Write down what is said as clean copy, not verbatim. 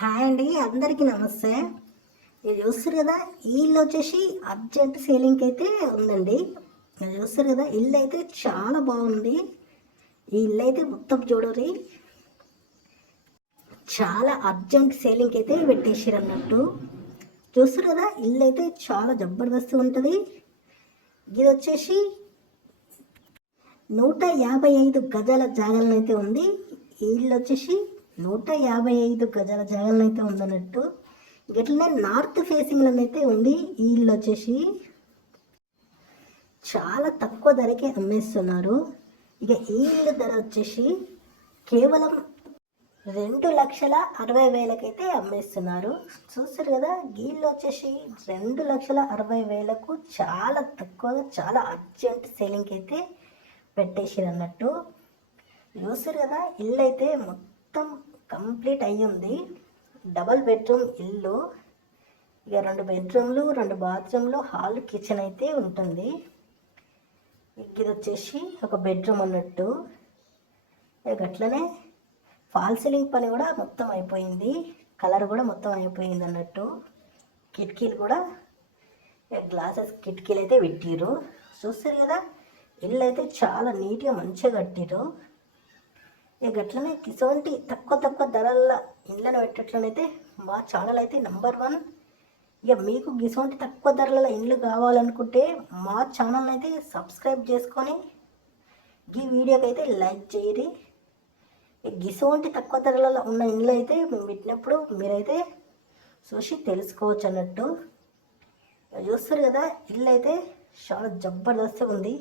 Hi అండి, అందరికీ నమస్తే. మీరు చూస్తారు కదా, ఈ ఇల్లు వచ్చేసి అర్జెంట్ సేలింగ్కి అయితే ఉందండి. మీరు చూస్తారు కదా, ఇల్లు అయితే చాలా బాగుంది. ఈ ఇల్లు అయితే మొత్తం చూడరి, చాలా అర్జెంట్ సేలింగ్కి అయితే పెట్టేసారు అన్నట్టు. చూస్తారు కదా, ఇల్లు అయితే చాలా జబర్దస్త్ ఉంటుంది. ఇది వచ్చేసి 155 గజాల జాగాలను అయితే ఉంది. ఈ ఇల్లు వచ్చేసి 155 గజాల జాగాలను అయితే ఉందన్నట్టు. ఇట్లనే నార్త్ ఫేసింగ్లో అయితే ఉంది. ఈ ఇల్లు వచ్చేసి చాలా తక్కువ ధరకే అమ్మేస్తున్నారు. ఇక ఈ ఇల్లు ధర వచ్చేసి కేవలం 2,60,60,000 అమ్మేస్తున్నారు. చూస్తారు కదా, ఇల్లు వచ్చేసి 2,60,60,000 చాలా తక్కువగా, చాలా అర్జెంట్ సేలింగ్కి అయితే పెట్టేసారు అన్నట్టు. చూస్తారు కదా, ఇల్లు అయితే మొత్తం కంప్లీట్ అయ్యింది. డబల్ బెడ్రూమ్ ఇల్లు. ఇక 2 బెడ్రూమ్లు, 2 బాత్రూమ్లు, హాల్, కిచెన్ అయితే ఉంటుంది. ఇది వచ్చేసి ఒక బెడ్రూమ్ అన్నట్టు. ఇక అట్లనే ఫాల్ సీలింగ్ పని కూడా మొత్తం అయిపోయింది. కలర్ కూడా మొత్తం అయిపోయింది అన్నట్టు. కిటికీలు కూడా గ్లాసెస్ కిటికీలు అయితే పెట్టిరు. చూస్తారు కదా, ఇల్లు అయితే చాలా నీట్గా మంచిగా కట్టిరు. ఇక అట్లనే ఇటువంటి తక్కువ ధరల ఇళ్ళను పెట్టేట్లనైతే మా ఛానల్ అయితే నంబర్ 1. ఇక మీకు ఇటువంటి తక్కువ ధరల ఇండ్లు కావాలనుకుంటే మా ఛానల్ అయితే సబ్స్క్రైబ్ చేసుకొని ఈ వీడియోకి అయితే లైక్ చేయరి. ఇటువంటి తక్కువ ధరలలో ఉన్న ఇండ్లు అయితే మేము పెట్టినప్పుడు మీరైతే చూసి తెలుసుకోవచ్చు అన్నట్టు. చూస్తారు కదా, ఇల్లు అయితే చాలా జబర్దస్త్ ఉంది.